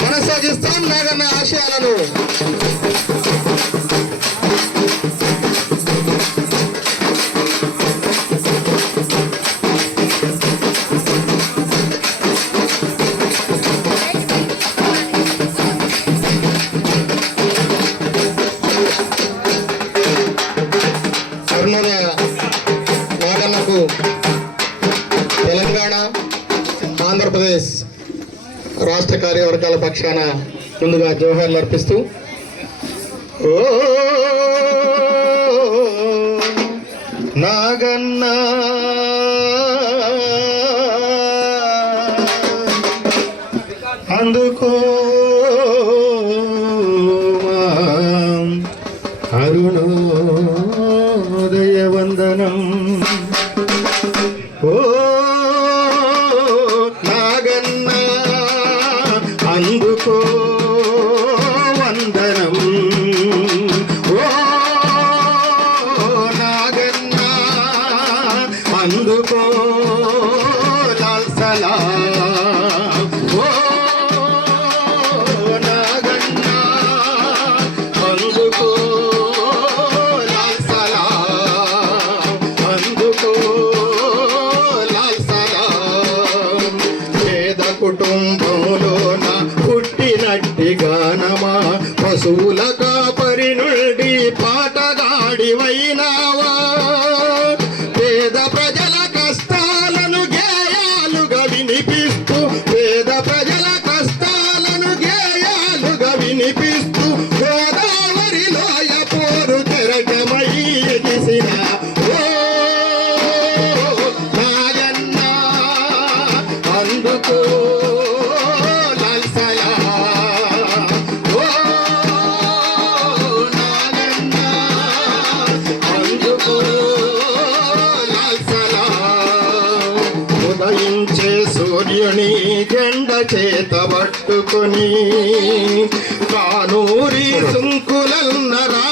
కొనసాగిస్తాం నాగన్న ఆశయాలను. నాగన్నకు తెలంగాణ ఆంధ్రప్రదేశ్ రాష్ట్ర కార్యవర్గాల పక్షాన ముందుగా జోహార్లు అర్పిస్తూ, ఓ నాగన్న అందుకో అరుణోదయ వందనం. ఓ నాగన్న అందుకో వందనం. ఓ నాగన్న అందుకో లాల్ సలాం. ఓ నాగన్న అందుకో లాల్ సలాం. అందుకో లాల్ సలాం. పేద కుటుంబంలోన పుట్టినట్టి గానమా, పశువుల కాపరి నుండి పాటగాడివైనావా. పేద ప్రజల కష్టాలను గేయాలుగా వినిపిస్తూ, పేద ప్రజల కష్టాలను గేయాలుగా వినిపిస్తూ, గోదావరి లోయ పోరు తెరటమై ఎగిసిన ఓ నాగన్న అందుకో లాల్ సలాం. ఓ నాగన్న అందుకో లాల్ సలాం. ఉదయించే సూర్యుని జెండ చేత పట్టుకొని కానూరి సుంకులన్నరా